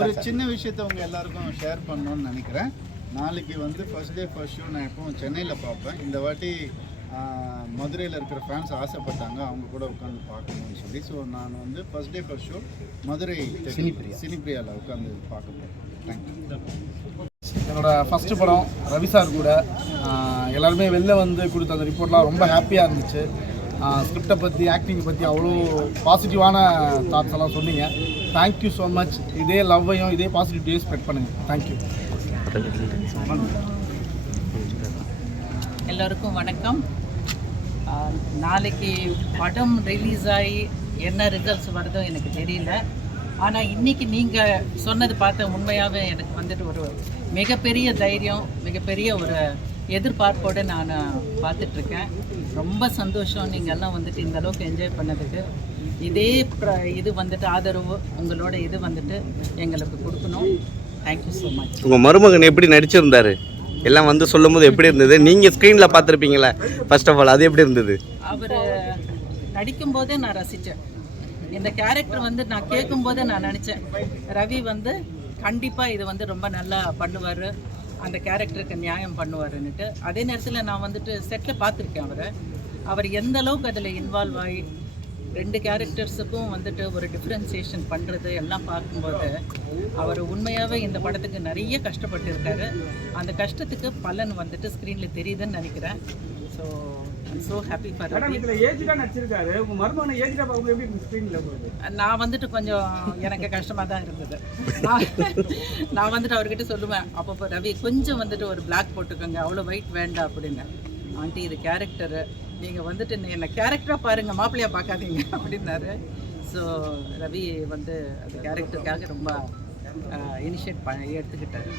ஒரு சின்ன விஷயத்த உங்க எல்லாருக்கும் ஷேர் பண்ணணும்னு நினைக்கிறேன். நாளைக்கு வந்து ஃபர்ஸ்ட் டே ஃபர்ஸ்ட் ஷோ நான் எப்பவும் சென்னையில் பார்ப்பேன். இந்த வாட்டி மதுரையில் இருக்கிற ஃபேன்ஸ் ஆசைப்பட்டாங்க. அவங்க கூட உட்காந்து பார்க்கணும்னு சொல்லி. ஸோ நான் வந்து first day first show Madurai Cinepriya. சினிப்பிரியாவில் உட்காந்து பார்க்க போகிறேன் என்னோட ஃபஸ்ட்டு படம் ரவி சார் கூட எல்லாருமே வெளில வந்து கொடுத்த அந்த ரிப்போர்ட்லாம் ரொம்ப ஹாப்பியாக இருந்துச்சு. ஸ்கிரிப்டை பற்றி ஆக்டிங்கை பற்றி அவ்வளோ பாசிட்டிவான தாட்ஸ் எல்லாம் சொன்னீங்க. தேங்க்யூ ஸோ மச் இதே லவ்வையும் இதே பாசிட்டிவிட்டியும் ஸ்ப்ரெட் பண்ணுங்கள் தேங்க்யூ எல்லோருக்கும் வணக்கம். நாளைக்கு படம் ரிலீஸ் ஆகி என்ன ரிசல்ட்ஸ் வருதோ எனக்கு தெரியல. ஆனால் இன்னைக்கு நீங்கள் சொன்னது பார்த்த உண்மையாகவே எனக்கு வந்துட்டு ஒரு மிகப்பெரிய தைரியம் மிகப்பெரிய ஒரு எதிர்பார்ப்போடு நான் பார்த்துட்ருக்கேன் ரொம்ப சந்தோஷம். நீங்கள் எல்லாம் வந்துட்டு இந்த அளவுக்கு என்ஜாய் பண்ணதுக்கு. இதே இது வந்துட்டு ஆதரவு உங்களோட இது வந்துட்டு எங்களுக்கு கொடுக்கணும். தேங்க்யூ ஸோ மச் உங்கள் மருமகன் எப்படி நடிச்சிருந்தாரு? எல்லாம் வந்து சொல்லும்போது எப்படி இருந்தது? நீங்கள் ஸ்க்ரீனில் பார்த்துருப்பீங்களே? ஃபர்ஸ்ட் ஆஃப் ஆல் அது எப்படி இருந்தது? அவர் நடிக்கும்போதே நான் ரசித்தேன் இந்த கேரக்டர் வந்து நான் கேட்கும்போதே நான் நினச்சேன் ரவி வந்து கண்டிப்பாக இது வந்து ரொம்ப நல்லா பண்ணுவார். அந்த கேரக்டருக்கு நியாயம் பண்ணுவாருன்னுட்டு. அதே நேரத்தில் நான் வந்துட்டு செட்டில் பார்த்துருக்கேன் அவரை. அவர் எந்த அளவுக்கு அதில் இன்வால்வ் ஆகி ரெண்டு கேரக்டர்ஸுக்கும் வந்துட்டு ஒரு டிஃப்ரென்சியேஷன் பண்ணுறது எல்லாம் பார்க்கும்போது அவர் உண்மையாகவே இந்த படத்துக்கு நிறைய கஷ்டப்பட்டு இருக்காரு அந்த கஷ்டத்துக்கு பலன் வந்துட்டு ஸ்க்ரீனில் தெரியுதுன்னு நினைக்கிறேன். ஸோ ஸோ ஹாப்பி ஃபார் நடிச்சிருக்காரு. உங்க மருமகனை ஏஜ்டா பார்க்கும்போது எப்படி ஸ்க்ரீன்ல போகுது? நான் வந்துட்டு கொஞ்சம் எனக்கு கஷ்டமாக தான் இருந்தது. நான் நான் வந்துட்டு அவர்கிட்ட சொல்லுவேன் அப்பப்போ ரவி கொஞ்சம் வந்துட்டு ஒரு பிளாக் போட்டுக்கோங்க. அவ்வளோ ஒயிட் வேண்டாம் அப்படின்னு. ஆண்டி இது கேரக்டரு நீங்கள் வந்துட்டு என்னை கேரக்டராக பாருங்கள் மாப்பிள்ளையா பார்க்காதீங்க அப்படின்னாரு. ஸோ ரவி வந்து அந்த கேரக்டருக்காக ரொம்ப இனிஷியேட் பண்ண எடுத்துக்கிட்டாரு.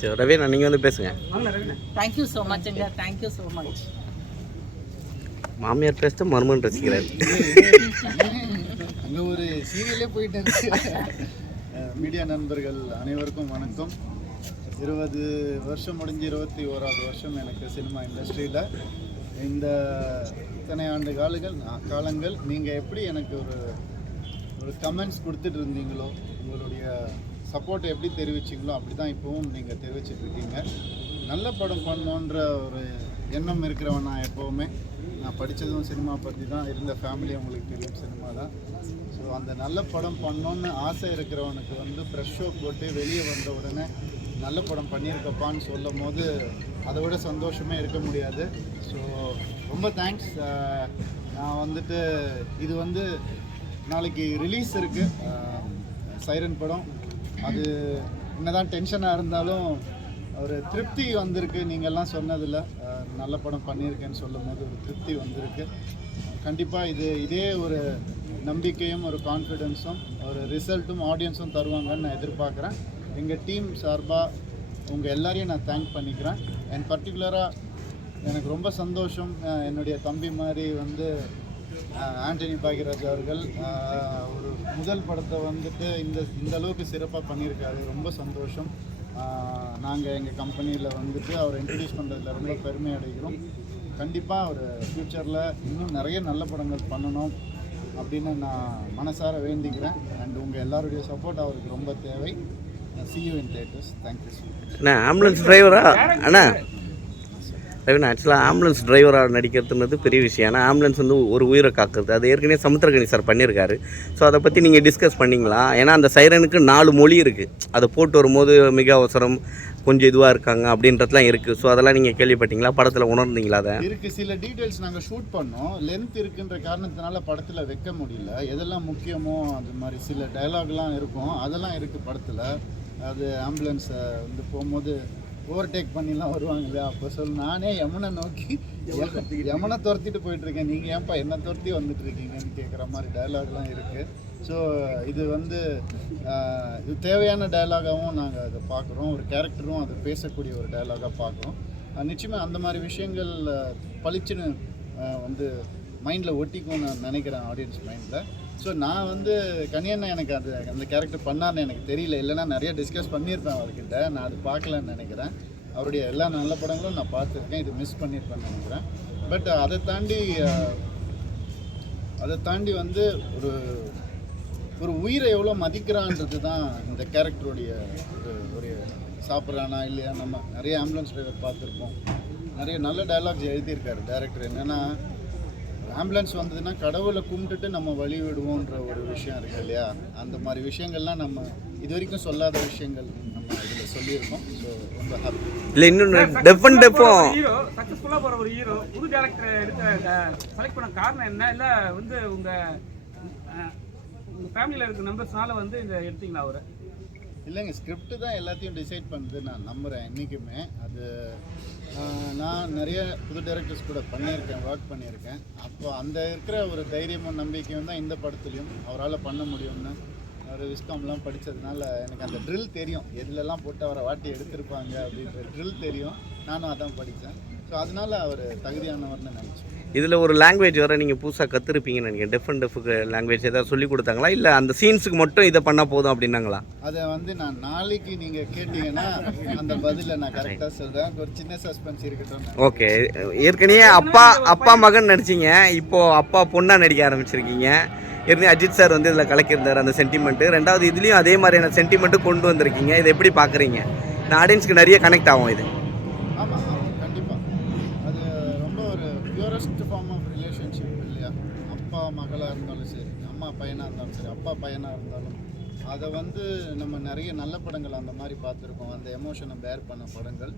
சரி ரவி நீங்கள் வந்து பேசுங்க. தேங்க்யூ ஸோ மச்ங்க தேங்க்யூ ஸோ மச் மாமியார் பேசிட்டு மருமன் ரசிக்கிறார் அங்கே ஒரு சீரியலே போயிட்டு மீடியா நண்பர்கள் அனைவருக்கும் வணக்கம். இருபது வருஷம் முடிஞ்சு இருபத்தி ஓராவது வருஷம் எனக்கு சினிமா இண்டஸ்ட்ரியில் இந்த இத்தனை ஆண்டு காலங்கள் காலங்கள் நீங்கள் எப்படி எனக்கு ஒரு ஒரு கமெண்ட்ஸ் கொடுத்துட்டு இருந்தீங்களோ உங்களுடைய சப்போர்ட்டை எப்படி தெரிவிச்சிங்களோ அப்படி தான் இப்போவும் நீங்கள் தெரிவிச்சிட்டு இருக்கீங்க. நல்ல படம் பண்ணோன்ற ஒரு எண்ணம் இருக்கிறவன் நான் எப்போவுமே. நான் படித்ததும் சினிமா பற்றி தான் இருந்த ஃபேமிலி உங்களுக்கு தெரியும் சினிமா தான். ஸோ அந்த நல்ல படம் பண்ணோன்னு ஆசை இருக்கிறவனுக்கு வந்து ஃப்ரெஷ் ஷோ போட்டு வெளியே வந்த உடனே நல்ல படம் பண்ணியிருக்கப்பான்னு சொல்லும் போது அதை விட சந்தோஷமே இருக்க முடியாது. ஸோ ரொம்ப தேங்க்ஸ் நான் வந்துட்டு இது வந்து நாளைக்கு ரிலீஸ் இருக்குது சைரன் படம். அது என்னதான் டென்ஷனாக இருந்தாலும் ஒரு திருப்தி வந்திருக்கு நீங்கள்லாம் சொன்னதில். நல்ல படம் பண்ணியிருக்கேன்னு சொல்லும் போது ஒரு திருப்தி வந்திருக்கு. கண்டிப்பாக இது இதே ஒரு நம்பிக்கையும் ஒரு கான்ஃபிடென்ஸும் ஒரு ரிசல்ட்டும் ஆடியன்ஸும் தருவாங்கன்னு நான் எதிர்பார்க்குறேன். எங்கள் டீம் சார்பாக உங்கள் எல்லாரையும் நான் தேங்க் பண்ணிக்கிறேன். அண்ட் பர்டிகுலராக எனக்கு ரொம்ப சந்தோஷம். என்னுடைய தம்பி மாதிரி வந்து ஆண்டனி பாகிராஜ் அவர்கள் ஒரு முதல் படத்தை வந்துட்டு இந்த இந்த அளவுக்கு சிறப்பாக பண்ணியிருக்காரு. ரொம்ப சந்தோஷம். நாங்கள் எங்கள் கம்பெனியில் வந்துட்டு அவர் இன்ட்ரடியூஸ் பண்ணுறதுல ரொம்ப பெருமை அடைகிறோம். கண்டிப்பாக அவர் ஃப்யூச்சரில் இன்னும் நிறைய நல்ல படங்கள் பண்ணணும் அப்படின்னு நான் மனசார வேண்டிக்கிறேன். அண்ட் உங்கள் எல்லாருடைய சப்போர்ட் அவருக்கு ரொம்ப தேவை. See you in theaters thank you Anna ambulance டிரைவரா அண்ணா ரவினா ஆக்சுவலாக ஆம்புலன்ஸ் டிரைவராக நடிக்கிறதுன்றது பெரிய விஷயம். ஏன்னா ஆம்புலன்ஸ் வந்து ஒரு உயிரை காக்குறது அது ஏற்கனவே சமுத்திரகணி சார் பண்ணியிருக்காரு ஸோ அதை பற்றி நீங்கள் டிஸ்கஸ் பண்ணிங்களா? ஏன்னா அந்த சைரனுக்கு நாலு மொழி இருக்குது அதை போட்டு வரும்போது மிக அவசரம் கொஞ்சம் இதுவாக இருக்காங்க அப்படின்றதுலாம் இருக்குது ஸோ அதெல்லாம் நீங்கள் கேள்விப்பட்டீங்களா? படத்தில் உணர்ந்தீங்களா அதை? இருக்குது சில டீட்டெயில்ஸ் நாங்கள் ஷூட் பண்ணோம். லென்த் இருக்குன்ற காரணத்தினால படத்தில் வைக்க முடியல. எதெல்லாம் முக்கியமோ அது மாதிரி சில டயலாக்லாம் இருக்கும். அதெல்லாம் இருக்குது படத்தில். அது ஆம்புலன்ஸை வந்து போகும்போது ஓவர்டேக் பண்ணிலாம் வருவாங்க இல்லையா அப்போ சொல் நானே யமுனை நோக்கி யமுனை துரத்திட்டு போயிட்டு இருக்கேன் நீங்கள் ஏன்ப்பா என்ன துரத்தி வந்துட்டு இருக்கீங்கன்னு கேட்குற மாதிரி டயலாக்லாம் இருக்குது ஸோ இது வந்து இது தேவையான டயலாகாகவும் நாங்கள் அதை பார்க்குறோம் ஒரு கேரக்டரும் அது பேசக்கூடிய ஒரு டயலாகாக பார்க்குறோம் நிச்சயமாக அந்த மாதிரி விஷயங்கள் பளிச்சுன்னு வந்து மைண்டில் ஒட்டிக்கும் நான் நினைக்கிறேன் ஆடியன்ஸ் மைண்டில் ஸோ நான் வந்து கனியண்ணா எனக்கு அது அந்த கேரக்டர் பண்ணார்னு எனக்கு தெரியல. இல்லைன்னா நிறைய டிஸ்கஸ் பண்ணியிருப்பேன் அவர்கிட்ட. நான் அது பார்க்கலன்னு நினைக்கிறேன். அவருடைய எல்லா நல்ல படங்களும் நான் பார்த்துருக்கேன். இது மிஸ் பண்ணியிருப்பேன்னு நினைக்கிறேன். பட் அதை தாண்டி அதை தாண்டி வந்து ஒரு ஒரு உயிரை எவ்வளோ மதிக்கிறான்றது தான் இந்த கேரக்டருடைய ஒரு ஒரு சாப்பிட்றானா இல்லையா? நம்ம நிறைய ஆம்புலன்ஸ் டிரைவர் பார்த்துருப்போம். நிறைய நல்ல டயலாக்ஸ் எழுதியிருக்காரு. டேரக்டர் என்னென்னா ஆம்புலன்ஸ் வந்ததுன்னா கடவுளை கும்பிட்டுட்டு நம்ம வழி விடுவோன்ற ஒரு விஷயம் இருக்கு இல்லையா? அந்த மாதிரி விஷயங்கள்லாம் நம்ம இது வரைக்கும் சொல்லாத விஷயங்கள் நம்ம இதில் சொல்லியிருக்கோம். ஸோ ரொம்ப ஹாப்பி இல்லை இன்னொன்று டெஃப் அண்ட் ஹீரோ சக்ஸஸ்ஃபுல்லாக போகிற ஒரு ஹீரோ புது டேரக்டர் எடுக்க செலக்ட் பண்ண காரணம் என்ன? இல்லை வந்து உங்கள் உங்கள் ஃபேமிலியில் இருக்க நம்பர்ஸ்னால வந்து இந்த எடுத்தீங்களா அவரை? இல்லைங்க ஸ்கிரிப்ட் தான் எல்லாத்தையும் டிசைட் பண்ணுது நான் நம்புகிறேன் என்றைக்குமே அது நான் நிறைய புது டைரக்டர்ஸ் கூட பண்ணியிருக்கேன் ஒர்க் பண்ணியிருக்கேன். அப்போ அந்த இருக்கிற ஒரு தைரியமும் நம்பிக்கையும் தான் இந்த படத்துலையும் அவரால் பண்ண முடியும்னு ஒரு விஸ்காம்லாம் படித்ததுனால எனக்கு அந்த ட்ரில் தெரியும். எதுலெல்லாம் போட்டு அவரை வாட்டி எடுத்திருப்பாங்க அப்படின்ற ட்ரில் தெரியும். நானும் அதான் படித்தேன். ஸோ அதனால அவர் தகுதியானவர்னு நினச்சேன். இதில் ஒரு லாங்குவேஜ் வர நீங்கள் புதுசாக கற்றுருப்பீங்கன்னு நினைக்கிறேன். டெஃப் அண்ட் டெஃபுக்கு லாங்குவேஜ் ஏதாவது சொல்லி கொடுத்தாங்களா? இல்லை அந்த சீன்ஸுக்கு மட்டும் இதை பண்ணால் போதும் அப்படின்னாங்களா? அதை வந்து நான் நாளைக்கு நீங்கள் கேட்டிங்கன்னா அந்த பதிலை நான் கரெக்டாக சொல்கிறேன் ஒரு சின்ன சஸ்பென்ஸ் இருக்கட்டும் ஓகே ஏற்கனவே அப்பா அப்பா மகன் நடிச்சீங்க. இப்போ அப்பா பொண்ணாக நடிக்க ஆரம்பிச்சிருக்கீங்க. ஏற்கனவே அஜித் சார் வந்து இதில் கலக்கியிருந்தார் அந்த சென்டிமெண்ட்டு ரெண்டாவது இதுலேயும் அதே மாதிரியான சென்டிமெண்ட்டு கொண்டு வந்திருக்கீங்க. இதை எப்படி பார்க்குறீங்க இந்த ஆடியன்ஸ்க்கு நிறைய கனெக்ட் ஆகும் இது ஆமாம் ஆமாம் கண்டிப்பாக அது ரொம்ப ஒரு பியூரஸ்ட் ஃபார்ம் ஆஃப் ரிலேஷன்ஷிப் இல்லையா அப்பா மகளாக இருந்தாலும் சரி அம்மா பையனாக இருந்தாலும் சரி அப்பா பையனாக இருந்தாலும் அதை வந்து நம்ம நிறைய நல்ல படங்கள் அந்த மாதிரி பார்த்துருக்கோம். அந்த எமோஷனை பேர் பண்ண படங்கள்.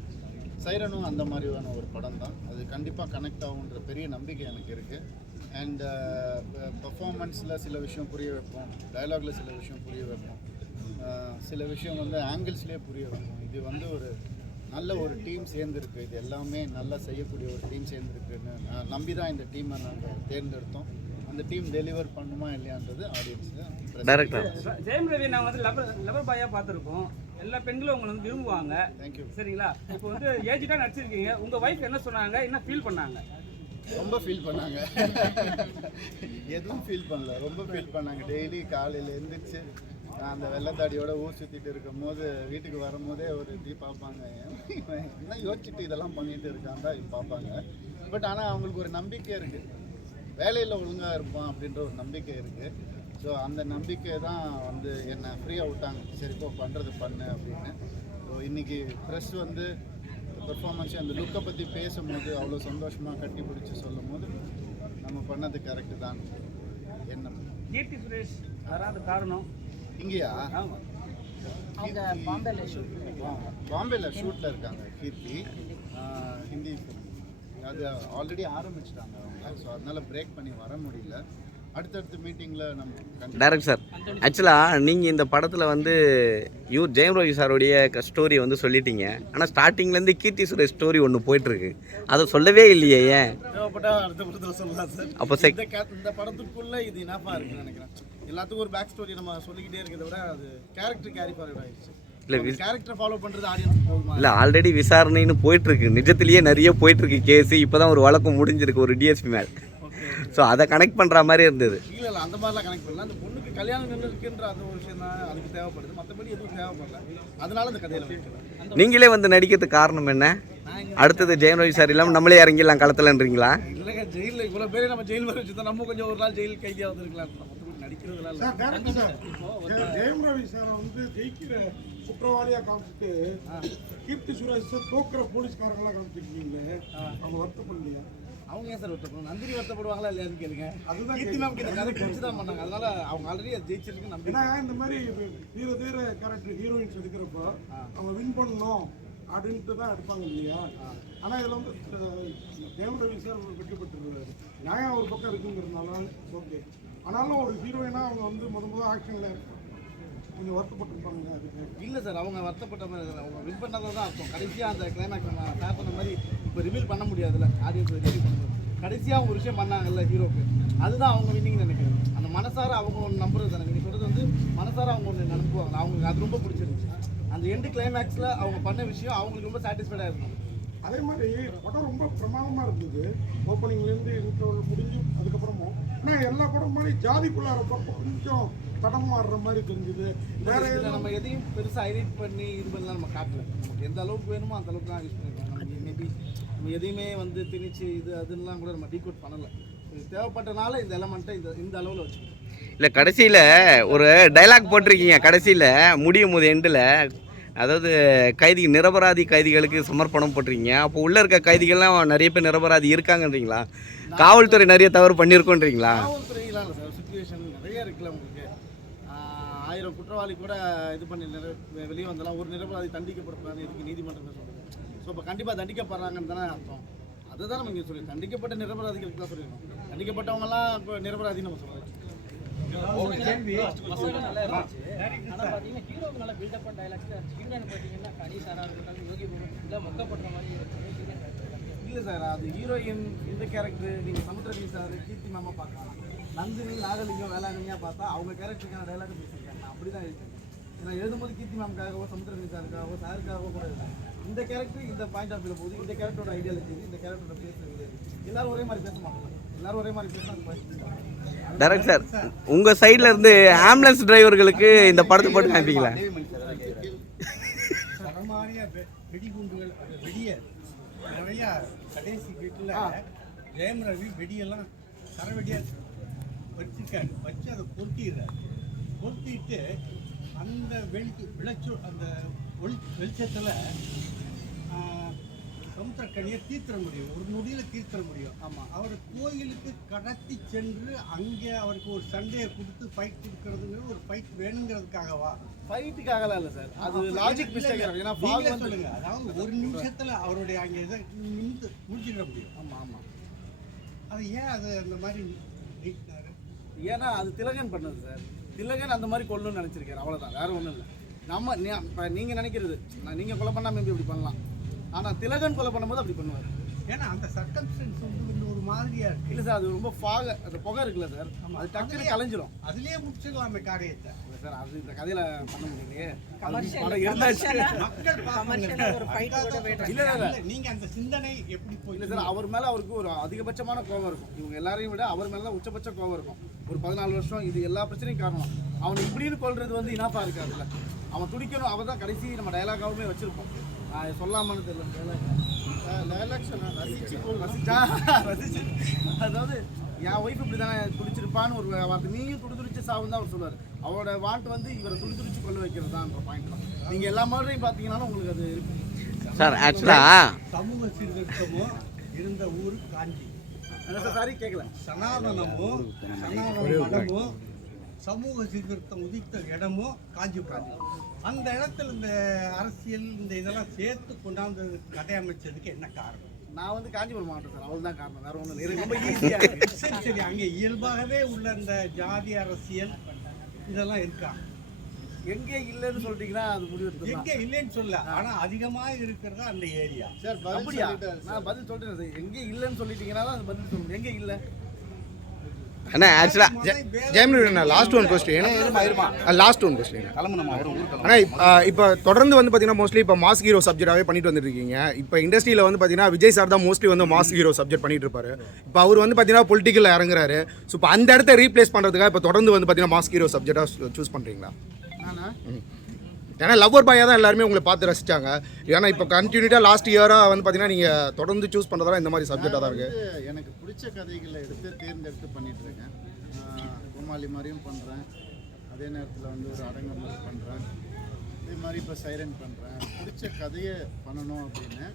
சைரனும் அந்த மாதிரியான ஒரு படம் தான் அது கண்டிப்பாக கனெக்ட் ஆகுன்ற பெரிய நம்பிக்கை எனக்கு இருக்குது அண்ட் பர்ஃபார்மன்ஸில் சில விஷயம் புரிய வைப்போம். டயலாகில் சில விஷயம் புரிய வைப்போம். சில விஷயம் வந்து ஆங்கிள்ஸ்லேயே புரிய வைப்போம். இது வந்து ஒரு நல்ல ஒரு டீம் சேர்ந்துருக்கு. இது எல்லாமே நல்லா செய்யக்கூடிய ஒரு டீம் சேர்ந்துருக்குன்னு நம்பி தான் இந்த டீமை நாங்கள் தேர்ந்தெடுத்தோம். அந்த டீம் டெலிவர் பண்ணுமா இல்லையான்றது ஆடியன்ஸு டேரக்டர் ஜெயம் ரவி நாங்கள் வந்து லவர் லவர் பாயாக பார்த்துருக்கோம். எல்லா பெண்களும் உங்களை வந்து விரும்புவாங்க. தேங்க்யூ சரிங்களா? இப்போ வந்து ஏஜ்டாக நடிச்சிருக்கீங்க. உங்கள் ஒய்ஃப் என்ன சொன்னாங்க? என்ன ஃபீல் பண்ணாங்க? ரொம்ப ஃபீல் பண்ணாங்க. எதுவும் ஃபீல் பண்ணல. ரொம்ப ஃபீல் பண்ணாங்க. டெய்லி காலையில் எழுந்திரிச்சு நான் அந்த வெள்ளத்தாடியோட ஊர் சுற்றிட்டு இருக்கும் போது வீட்டுக்கு வரும்போதே ஒரு இது பார்ப்பாங்க. என்ன யோசிச்சுட்டு இதெல்லாம் பண்ணிட்டு இருக்கான் தான் பார்ப்பாங்க. பட் ஆனால் அவங்களுக்கு ஒரு நம்பிக்கை இருக்குது வேலையில் ஒழுங்காக இருப்பான் அப்படின்ற ஒரு நம்பிக்கை இருக்குது ஸோ அந்த நம்பிக்கை தான் வந்து என்னை ஃப்ரீயாக விட்டாங்க சரி இப்போ பண்ணுறது பண்ணு அப்படின்னு. ஸோ இன்றைக்கி ப்ரெஸ் வந்து பெர்ஃபார்மன்ஸ் அந்த லுக்கை பற்றி பேசும்போது அவ்வளோ சந்தோஷமாக கட்டி பிடிச்சி சொல்லும் போது நம்ம பண்ணது கரெக்டு தான். எண்ணம் கீர்த்தி சுரேஷ் வராத காரணம். இங்கேயா? பாம்பேல ஷூட் பாம்பேல ஷூட்டில் இருக்காங்க கீர்த்தி. ஹிந்தி. அது ஆல்ரெடி ஆரம்பிச்சிட்டாங்க அவங்க. ஸோ அதனால பிரேக் பண்ணி வர முடியல. அடுத்தடுத்த மீட்டிங்கில் நம்ம டேரக்ட் சார் ஆக்சுவலாக நீங்கள் இந்த படத்தில் வந்து யூ ஜெயம் ரவி சாருடைய ஸ்டோரி வந்து சொல்லிட்டீங்க. ஆனால் ஸ்டார்டிங்லேருந்து கீர்த்தி சுரேஷ் ஸ்டோரி ஒன்று போயிட்டுருக்கு. அதை சொல்லவே இல்லையே ஏன்? அடுத்த படத்தில் சொல்லலாம் சார் அப்போ செக் இந்த படத்துக்குள்ள இது இனஃபா இருக்குன்னு நினைக்கிறேன். எல்லாத்துக்கும் ஒரு பேக் ஸ்டோரி நம்ம சொல்லிக்கிட்டே இருக்கிறத விட அது கேரக்டர் கேரி ஃபார்வர்ட் ஆயிடுச்சு. இல்லை கேரக்டர் ஃபாலோ பண்றது ஆடியன்ஸ் போகுமா? இல்லை ஆல்ரெடி விசாரணைன்னு போயிட்டுருக்கு. நிஜத்திலேயே நிறைய போயிட்டுருக்கு கேஸு இப்போ தான் ஒரு வழக்கம் முடிஞ்சிருக்கு ஒரு டிஎஸ்பி மேல். ஸோ அதை கனெக்ட் பண்ணுற மாதிரி இருந்தது. இல்ல இல்ல அந்த மாதிரிலாம் கனெக்ட் பண்ணல. அந்த பொண்ணுக்கு கல்யாணம் நின்று இருக்குன்ற அந்த ஒரு விஷயம் தான் அதுக்கு தேவைப்படுது. மற்றபடி எதுவும் தேவைப்படல. அதனால அந்த கதையில நீங்களே வந்து நடிக்கிறதுக்கு காரணம் என்ன? அடுத்தது ஜெயம் ரவி சார் இல்லாமல் நம்மளே இறங்கிடலாம் களத்துலன்றீங்களா? இல்லைங்க ஜெயிலில் இவ்வளோ பேரே நம்ம ஜெயில் வர வச்சு நம்ம கொஞ்சம் ஒரு நாள் ஜெயில் கைதியாக வந்திருக்கலாம் நடிக்கிறதுலாம் ஜெயம் ரவி சாரை வந்து ஜெயிக்கிற குற்றவாளியா காமிச்சிட்டு கீர்த்தி சுரேஷ் தோக்குற போலீஸ்காரங்களாம் காமிச்சிருக்கீங்களே? அவங்க வருத்தப்படலையா? அவங்க ஏன் சார் வருத்தப்படும் நந்தினி வருத்தப்படுவாங்களா இல்லையான்னு கேளுங்க. அதுதான் கீர்த்தி மேம் இந்த கதை பிடிச்சி தான் பண்ணாங்க. அதனால அவங்க ஆல்ரெடி அது ஜெயிச்சிருக்கு நம்பி இந்த மாதிரி தீர தீர கேரக்டர் ஹீரோயின்ஸ் எடுக்கிறப்போ அவங்க வின் பண்ணணும் அப்படின்ட்டு தான் எடுப்பாங்க இல்லையா? ஆனால் இதில் வந்து ஜெயம் ரவி சார் வெற்றி பெற்றுருவாரு நியாயம் ஒரு பக்கம் இருக்குங்கிறதுனால ஓகே ஆனாலும் ஒரு ஹீரோயினாக அவங்க வந்து முத முத ஆக்ஷனில் கொஞ்சம் வருத்தப்பட்டிருப்பாங்க இல்லை சார் அவங்க வருத்தப்பட்ட மாதிரி. அவங்க வின் பண்ணதை தான் அர்த்தம். கடைசியாக அந்த கிளைமேக்ஸ் நம்ம ஷேர் பண்ண மாதிரி இப்போ ரிவீல் பண்ண முடியாதுல்ல ஆடியன்ஸ் ரிவீல் பண்ணுறது கடைசியாக ஒரு விஷயம் பண்ணாங்கல்ல ஹீரோக்கு அதுதான் அவங்க வின்னிங் நினைக்கிறேன். அந்த மனசார அவங்க ஒன்று நம்புறது தானே. நீங்கள் சொல்கிறது வந்து மனசார அவங்க ஒன்று நம்புவாங்க. அவங்களுக்கு அது ரொம்ப பிடிச்சிருந்துச்சு. அந்த எண்டு கிளைமேக்ஸில் அவங்க பண்ண விஷயம் அவங்களுக்கு ரொம்ப சாட்டிஸ்ஃபைடாக இருக்கும் அதே மாதிரி படம் ரொம்ப பிரமாதமாக இருந்தது. ஓப்பனிங்லேருந்து இன்டர்வல் முடிஞ்சு அதுக்கப்புறமும் ஆனால் எல்லா படம் மாதிரி ஜாதிக்குள்ளார கொஞ்சம் தடம் மாறுற மாதிரி தெரிஞ்சுது. வேற நம்ம எதையும் பெருசாக ஹைலைட் பண்ணி இது பண்ணலாம் நம்ம காட்டல. நமக்கு எந்த அளவுக்கு வேணுமோ அந்த அளவுக்கு தான் யூஸ் பண்ணிருக்கோம் நம்ம மேபி நம்ம எதையுமே வந்து திணிச்சு இது அதுலாம் கூட நம்ம டீகோட் பண்ணலை. இது தேவைப்பட்டனால இந்த எலமெண்ட்டை இந்த இந்த அளவில் வச்சுக்கணும். இல்லை கடைசியில் ஒரு டைலாக் போட்டிருக்கீங்க. கடைசியில் முடியும் போது எண்டில் அதாவது கைதி நிரபராதி கைதிகளுக்கு சமர்ப்பணம் போட்டிருக்கீங்க. அப்போ உள்ளே இருக்க கைதிகள்லாம் நிறைய பேர் நிரபராதி இருக்காங்கன்றீங்களா? காவல்துறை நிறைய தவறு பண்ணியிருக்கோன்றீங்களா? காவல்துறையெல்லாம் இல்லை சார் சுச்சுவேஷன் நிறைய இருக்குல்ல உங்களுக்கு. ஆயிரம் குற்றவாளி கூட இது பண்ணி வெளியே வந்தெல்லாம் ஒரு நிரபராதி தண்டிக்கப்படுறாங்க இதுக்கு நீதிமன்றமே சொல்லுது ஸோ இப்போ கண்டிப்பாக தண்டிக்கப்படுறாங்கன்னு தானே அர்த்தம். அதுதான் நம்ம இங்கே சொல்லி தண்டிக்கப்பட்ட நிரபராதிகளுக்கு தான் சொல்லியிருக்கோம் தண்டிக்கப்பட்டவங்கலாம் இப்போ நிரபராதி நம்ம சொல்கிறோம் இல்லை சார் அது ஹீரோயின் இந்த கேரக்டர் நீங்கள் சமுத்திரகனி சார் கீர்த்தி மாமா பார்க்கலாம். நந்தினி நாகலிங்கம் வேளாங்கண்ணியாக பார்த்தா அவங்க கேரக்டருக்கான டைலாக் பேசியிருக்காங்க. நான் அப்படி தான் இருக்கேன் ஏன்னா எழுதும்போது கீர்த்தி மேம்காகவோ சமுத்திரகனி சாருக்காகவோ சாருக்காகவோ கூட இல்லை இந்த கேரக்டர் இந்த பாயிண்ட் ஆஃப் வியூ போகுது இந்த கேரக்டரோட ஐடியாலஜி இந்த கேரக்டரோட பேசுறது எல்லாரும் ஒரே மாதிரி பேச மாட்டாங்க. எல்லாரும் ஒரே மாதிரி பேசினா டேரக்ட் சார் உங்கள் சைடில் இருந்து ஆம்புலன்ஸ் டிரைவர்களுக்கு இந்த படத்தை போட்டு காமிப்பீங்களா? வெடிகுண்டுகள் வெடிய நிறைய கடைசி வீட்டில் ஜெயம் ரவி வெடியெல்லாம் சரவெடியா வச்சிருக்காரு. வச்சு அதை பொருத்திடுறாரு. பொருத்திட்டு அந்த வெளி விளைச்சு அந்த ஒளி வெளிச்சத்தில் சமுத்திரக்கனியை தீர்த்திட முடியும். ஒரு நொடியில் தீர்த்திட முடியும். ஆமாம் அவர் கோயிலுக்கு கடத்தி சென்று அங்கே அவருக்கு ஒரு சண்டையை கொடுத்து ஃபைட் கொடுக்கறதுங்கிற ஒரு ஃபைட் வேணுங்கிறதுக்காகவா? ஃபைட்டுக்காகலாம் இல்லை சார். அது லாஜிக் மிஸ்டேக் ஏன்னா ஃபாக் நீங்களே வந்து சொல்லுங்க. அதாவது ஒரு நிமிஷத்துல அவருடைய அங்க இதை நிமிந்து முடிச்சிட முடியும். ஆமாம் ஆமாம் அது ஏன் அது அந்த மாதிரி நீட்டினாரு ஏன்னா அது திலகன் பண்ணது சார். திலகன் அந்த மாதிரி கொல்லணும்னு நினச்சிருக்காரு. அவ்வளோதான் வேற ஒன்றும் இல்லை. நம்ம இப்போ நீங்கள் நினைக்கிறது நான் நீங்கள் கொலை பண்ணாமல் எப்படி இப்படி பண்ணலாம். ஆனால் திலகன் கொலை பண்ணும்போது அப்படி பண்ணுவார். ஏன்னா அந்த சர்க்கம்ஸ்டன்ஸ் வந்து ஒரு மாதிரியா இருக்கு. இல்லை சார் அது ரொம்ப ஃபாக அந்த புகை இருக்குல்ல சார் அது டக்குன்னு கலைஞ்சிரும். அதுலயே முடிச்சிடலாமே காரியத்தை. இல்லை சார் அது இந்த கதையில் பண்ண முடியலையே. நீங்க அந்த சிந்தனை எப்படி இல்லை போய் சார் அவர் மேலே அவருக்கு ஒரு அதிகபட்சமான கோவம் இருக்கும். இவங்க எல்லாரையும் விட அவர் மேலே தான் உச்சபட்ச கோவம் இருக்கும். ஒரு பதினாலு வருஷம் இது எல்லா பிரச்சனையும் காரணம். அவன் இப்படின்னு கொள்றது வந்து இனாஃபா இருக்காதுல்ல அவன் துடிக்கணும் அவன் தான் கடைசி நம்ம டயலாகாகவுமே வச்சிருப்போம். நான் சொல்லாமன்னு தெரியல டைலாக் ரசிச்சு ரசிச்சா ரசிச்சு. அதாவது என் ஒய்ஃப் இப்படி தானே துடிச்சிருப்பான்னு ஒரு வார்த்தை. நீயும் துடி துடிச்சு சாவும் தான் அவர் சொல்லுவார். அவரோட வாண்ட் வந்து இவரை துடி துடிச்சு கொள்ள வைக்கிறது தான் பாயிண்ட் தான். நீங்கள் எல்லா மாதிரியும் பார்த்தீங்கன்னாலும் உங்களுக்கு அது இருக்கும் சார் ஆக்சுவலாக சமூக சீர்திருத்தமும் இருந்த ஊர் காஞ்சி. சாரி கேட்கல சனாதனமும் சனாதன மடமும் சமூக சீர்திருத்தம் உதித்த இடமும் காஞ்சிபுரம். அந்த இடத்துல இந்த அரசியல் இந்த இதெல்லாம் சேர்த்து கொண்டாந்து கதை அமைச்சதுக்கு என்ன காரணம்? நான் வந்து காஞ்சிபுரம் மாவட்டம் சார். அவள் தான் காரணம். வேற ஒன்றும் ரொம்ப ஈஸியாக சரி சரி. அங்கே இயல்பாகவே உள்ள இந்த ஜாதி அரசியல் இதெல்லாம் இருக்கா? எங்கே இல்லைன்னு சொல்லிட்டீங்கன்னா அது முடிவு. எங்க இல்லைன்னு சொல்ல. ஆனா அதிகமா இருக்கிறது அந்த ஏரியா? சார் அப்படியா? நான் பதில் சொல்லிட்டேன் சார். எங்கே இல்லைன்னு சொல்லிட்டீங்கன்னா தான் அது பதில் சொல்லணும் எங்கே இல்லை? அண்ணா ஆக்சுவலாக Jayamani last one question last one question ஆனால் இப்போ தொடர்ந்து வந்து பார்த்தீங்கன்னா மோஸ்ட்லி இப்போ மாஸ் ஹீரோ சப்ஜெக்டாகவே பண்ணிட்டு வந்துட்டு இருக்கீங்க இப்போ இண்டஸ்ட்ரியில் வந்து பார்த்தீங்கன்னா விஜய் சார் தான் மோஸ்ட்லி வந்து மாஸ் ஹீரோ சப்ஜெக்ட் பண்ணிட்டு இருப்பாரு. இப்போ அவர் வந்து பார்த்தீங்கன்னா பொலிட்டிக்கல் இறங்குறாரு. ஸோ இப்போ அந்த இடத்த ரீப்ளேஸ் பண்ணுறதுக்காக இப்போ தொடர்ந்து வந்து பார்த்தீங்கன்னா மாஸ் ஹீரோ சப்ஜெக்டாக சூஸ் பண்ணுறீங்களா ஏன்னா லவ்வர் பாயாக தான் எல்லாருமே உங்களை பார்த்து ரசிச்சாங்க. ஏன்னா இப்போ கண்டினியூட்டாக லாஸ்ட் இயராக வந்து பார்த்தீங்கன்னா நீங்கள் தொடர்ந்து சூஸ் பண்ணுறதா இந்த மாதிரி சப்ஜெக்டாக தான் இருக்குது எனக்கு பிடிச்ச கதைகளை எடுத்து தேர்ந்தெடுத்து பண்ணிட்டு இருக்கேன். கோமாளி மாதிரியும் பண்ணுறேன் அதே நேரத்தில் வந்து ஒரு அடங்கம் மாதிரி பண்ணுறேன் இதே மாதிரி இப்போ சைரன் பண்ணுறேன் பிடிச்ச கதையை பண்ணணும் அப்படின்னு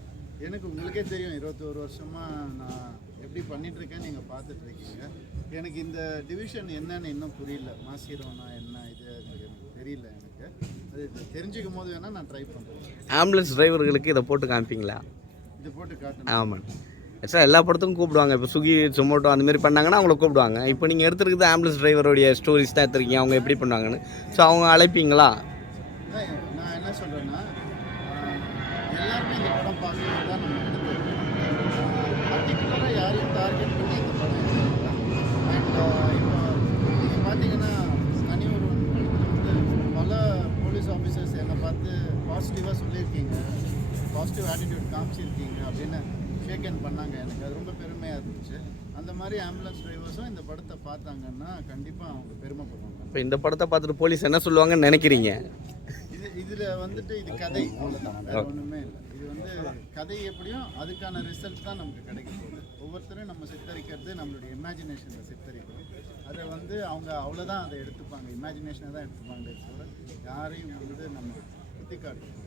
எனக்கு உங்களுக்கே தெரியும். இருபத்தோரு வருஷமாக நான் எப்படி பண்ணிட்டு இருக்கேன் நீங்கள் பார்த்துட்டு இருக்கீங்க. எனக்கு இந்த டிவிஷன் என்னன்னு இன்னும் புரியல. மாசிரோனா என்ன இது எனக்கு தெரியல. அது தெரிஞ்சுக்கும் போது வேணால் நான் ட்ரை பண்ணுறேன் ஆம்புலன்ஸ் டிரைவர்களுக்கு இதை போட்டு காமிப்பீங்களா? இது போட்டு காட்டணும் ஆமாம் ஆக்சுவலாக எல்லா படத்துக்கும் கூப்பிடுவாங்க. இப்போ ஸ்விக்கி ஜொமேட்டோ அந்த மாதிரி பண்ணாங்கன்னா அவங்கள கூப்பிடுவாங்க. இப்போ நீங்கள் எடுத்துருக்குது ஆம்புலன்ஸ் டிரைவருடைய ஸ்டோரிஸ் தான் எடுத்துருக்கீங்க. அவங்க எப்படி பண்ணுவாங்கன்னு. ஸோ அவங்க அழைப்பீங்களா அதான் நான் என்ன சொல்கிறேன்னா எல்லாருமே இந்த படம் பார்க்கணும் தான் நம்ம எடுத்தோம் பர்டிகுலராக யாரையும் டார்கெட் பண்ணி இந்த படம் எடுக்கல அண்ட் இப்போ நீங்கள் பார்த்தீங்கன்னா தனி ஒரு படத்தில் வந்து பல போலீஸ் ஆஃபீஸர்ஸ் என்னை பார்த்து பாசிட்டிவாக சொல்லியிருக்கீங்க பாசிட்டிவ் ஆட்டிடியூட் காமிச்சிருக்கீங்க அப்படின்னு ஷேக் ஹேண்ட் பண்ணாங்க எனக்கு. அது ரொம்ப பெருமையாக இருந்துச்சு. அந்த மாதிரி ஆம்புலன்ஸ் டிரைவர்ஸும் இந்த படத்தை பார்த்தாங்கன்னா கண்டிப்பாக அவங்க பெருமைப்படுவாங்க இப்போ இந்த படத்தை பார்த்துட்டு போலீஸ் என்ன சொல்லுவாங்கன்னு நினைக்கிறீங்க? இது இதுல வந்துட்டு இது கதை அவ்வளவுதான். வேற ஒண்ணுமே இல்லை. இது வந்து கதை எப்படியும் அதுக்கான ரிசல்ட் தான் நமக்கு கிடைக்க போகுது ஒவ்வொருத்தரும் நம்ம சித்தரிக்கிறது நம்மளுடைய இமேஜினேஷனில் சித்தரிக்கிறோம் அதை வந்து அவங்க அவ்வளோதான் அதை எடுத்துப்பாங்க. இமேஜினேஷனை தான் எடுத்துப்பாங்க யாரையும் வந்து நம்ம குத்தி காட்டணும்